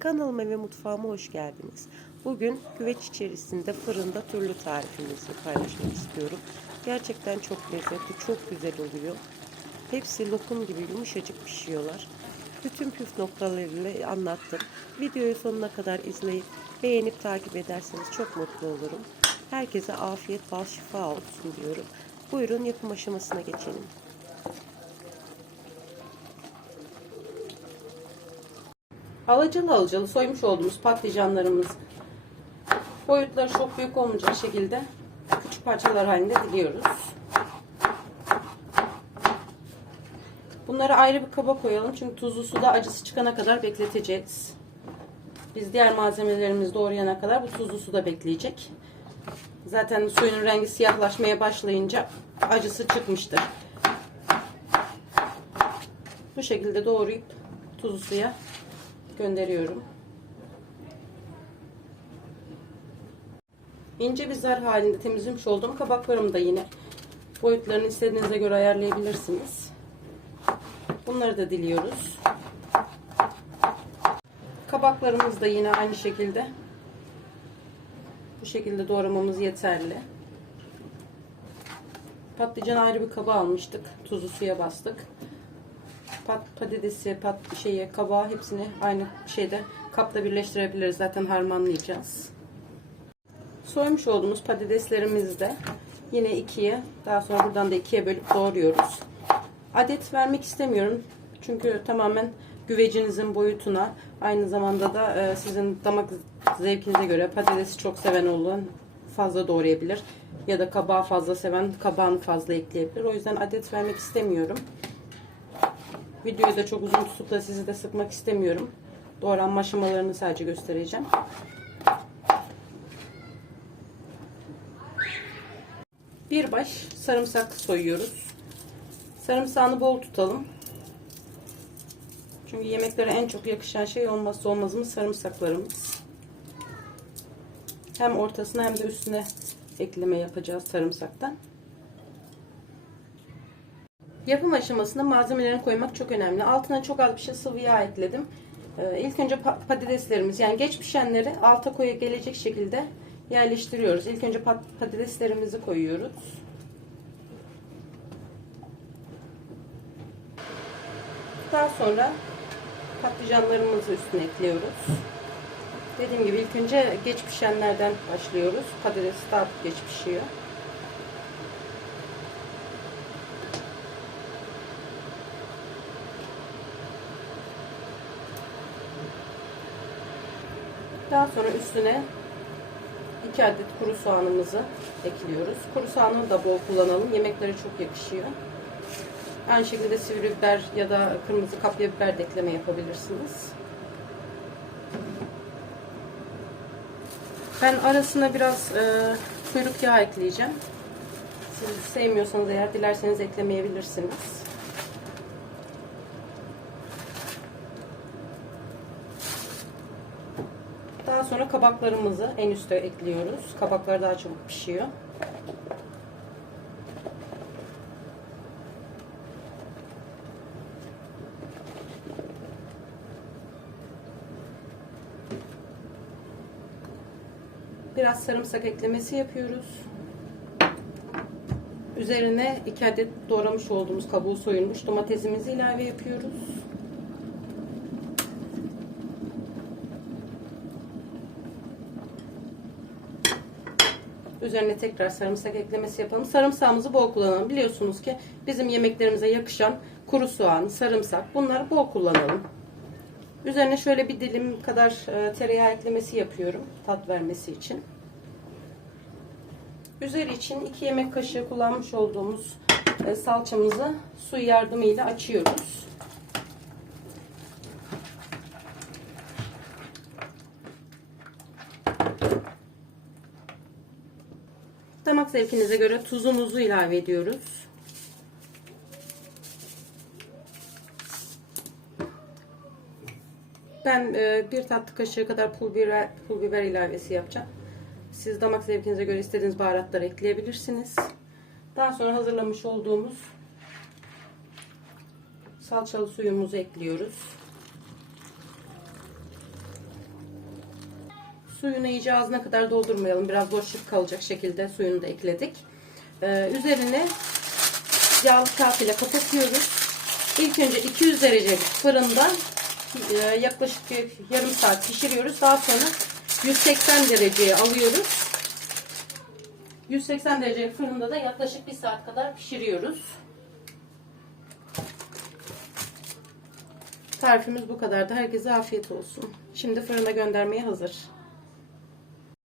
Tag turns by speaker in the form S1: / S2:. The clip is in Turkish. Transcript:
S1: Kanalıma ve mutfağıma hoş geldiniz. Bugün güveç içerisinde fırında türlü tarifimizi paylaşmak istiyorum. Gerçekten çok lezzetli, çok güzel oluyor. Hepsi lokum gibi yumuşacık pişiyorlar. Bütün püf noktalarıyla anlattım. Videoyu sonuna kadar izleyip beğenip takip ederseniz çok mutlu olurum. Herkese afiyet, bal, şifa olsun diyorum. Buyurun yapım aşamasına geçelim. Alacalı alacalı soymuş olduğumuz patlıcanlarımız boyutları çok büyük olmayacak şekilde küçük parçalar halinde diliyoruz. Bunları ayrı bir kaba koyalım çünkü tuzlu suda acısı çıkana kadar bekleteceğiz. Biz diğer malzemelerimizi doğrayana kadar bu tuzlu suda bekleyecek. Zaten suyun rengi siyahlaşmaya başlayınca acısı çıkmıştır. Bu şekilde doğrayıp tuzlu suya gönderiyorum. İnce bir zar halinde temizlemiş olduğum kabaklarımı da yine boyutlarını istediğinize göre ayarlayabilirsiniz. Bunları da diliyoruz. Kabaklarımız da yine aynı şekilde bu şekilde doğramamız yeterli. Patlıcan ayrı bir kaba almıştık. Tuzu suya bastık. Pat, patatesi, pat, şeyi, kabağı hepsini aynı şeyde kapta birleştirebiliriz. Zaten harmanlayacağız. Soymuş olduğumuz patateslerimizi de yine ikiye, daha sonra buradan da ikiye bölüp doğruyoruz. Adet vermek istemiyorum. Çünkü tamamen güvecinizin boyutuna, aynı zamanda da e, sizin damak zevkinize göre patatesi çok seven olan fazla doğrayabilir. Ya da kabağı fazla seven kabağını fazla ekleyebilir. O yüzden adet vermek istemiyorum. Videoyu da çok uzun tutup da sizi de sıkmak istemiyorum. Doğranma aşamalarını sadece göstereceğim. Bir baş sarımsak soyuyoruz. Sarımsağını bol tutalım. Çünkü yemeklere en çok yakışan şey olmazsa olmazımız sarımsaklarımız. Hem ortasına hem de üstüne ekleme yapacağız sarımsaktan. Yapım aşamasında malzemelerini koymak çok önemli. Altına çok az bir şey sıvı yağ ekledim. Ee, ilk önce patateslerimiz yani geç pişenleri alta koya gelecek şekilde yerleştiriyoruz. İlk önce patateslerimizi koyuyoruz. Daha sonra patlıcanlarımızı üstüne ekliyoruz. Dediğim gibi ilk önce geç pişenlerden başlıyoruz. Patates daha geç pişiyor. Daha sonra üstüne 2 adet kuru soğanımızı ekliyoruz. Kuru soğanı da bol kullanalım. Yemeklere çok yakışıyor. Aynı şekilde sivri biber ya da kırmızı kapya biber de ekleme yapabilirsiniz. Ben arasına biraz e, kuyruk yağı ekleyeceğim. Siz sevmiyorsanız eğer dilerseniz eklemeyebilirsiniz. Daha sonra kabaklarımızı en üste ekliyoruz. Kabaklar daha çabuk pişiyor. Biraz sarımsak eklemesi yapıyoruz. Üzerine 2 adet doğramış olduğumuz kabuğu soyulmuş domatesimizi ilave yapıyoruz. Üzerine tekrar sarımsak eklemesi yapalım. Sarımsağımızı bol kullanalım. Biliyorsunuz ki bizim yemeklerimize yakışan kuru soğan, sarımsak bunları bol kullanalım. Üzerine şöyle bir dilim kadar e, tereyağı eklemesi yapıyorum. Tat vermesi için. Üzeri için 2 yemek kaşığı kullanmış olduğumuz e, salçamızı su yardımıyla açıyoruz. Damak zevkinize göre tuzumuzu ilave ediyoruz. Ben e, bir tatlı kaşığı kadar pul biber, pul biber ilavesi yapacağım. Siz damak zevkinize göre istediğiniz baharatları ekleyebilirsiniz. Daha sonra hazırlamış olduğumuz salçalı suyumuzu ekliyoruz. Suyunu iyice ağzına kadar doldurmayalım. Biraz boşluk kalacak şekilde suyunu da ekledik. Ee, üzerine yağlı kağıt ile kapatıyoruz. İlk önce 200 derecelik fırında e, yaklaşık yarım saat pişiriyoruz. Daha sonra 180 dereceye alıyoruz. 180 derece fırında da yaklaşık bir saat kadar pişiriyoruz. Tarifimiz bu kadardı. Herkese afiyet olsun. Şimdi fırına göndermeye hazır.